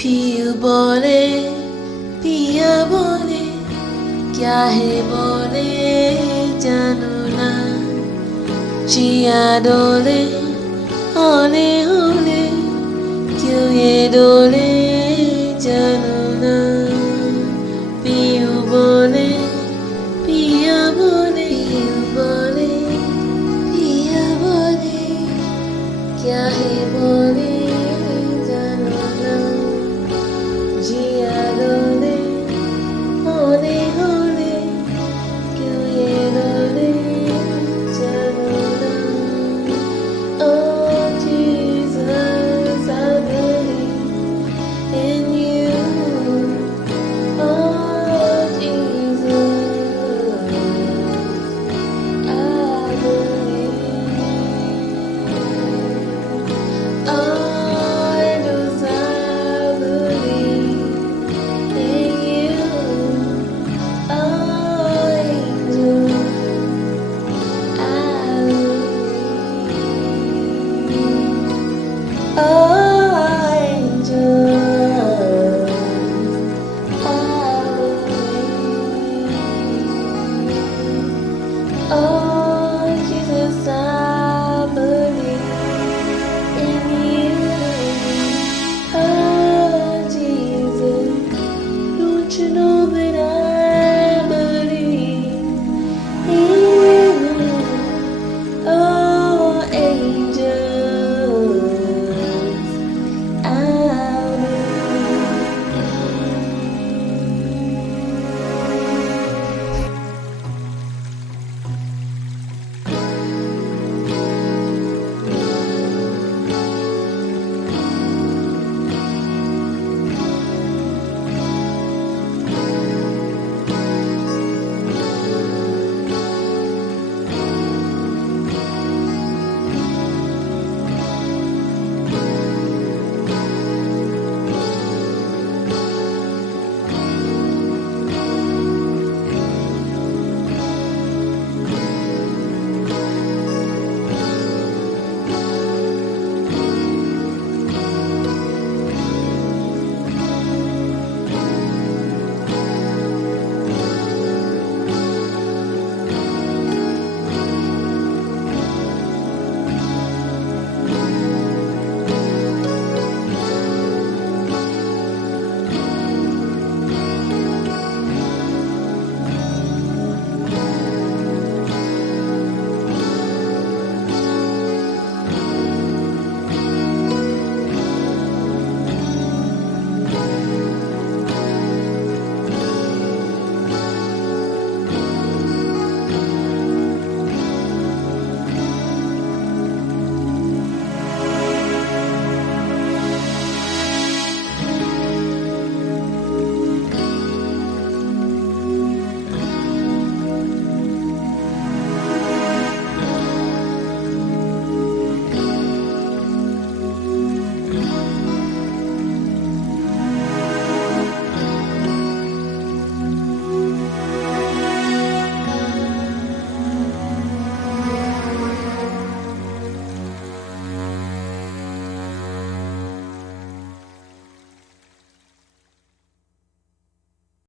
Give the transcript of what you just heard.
फिर बोले पिया बोले क्या है बोले जानू ना जिया डोले होले होले क्यों ये डोले जानू ना पियू बोले पिया बोले पिया बोले क्या है बोले जानू ना जिया डोले होले होले क्यों ये डोले जानू ना Oh Jesus, I believe in you. Oh Jesus, I believe. Oh Jesus, I believe in you. Oh angel, I believe. Oh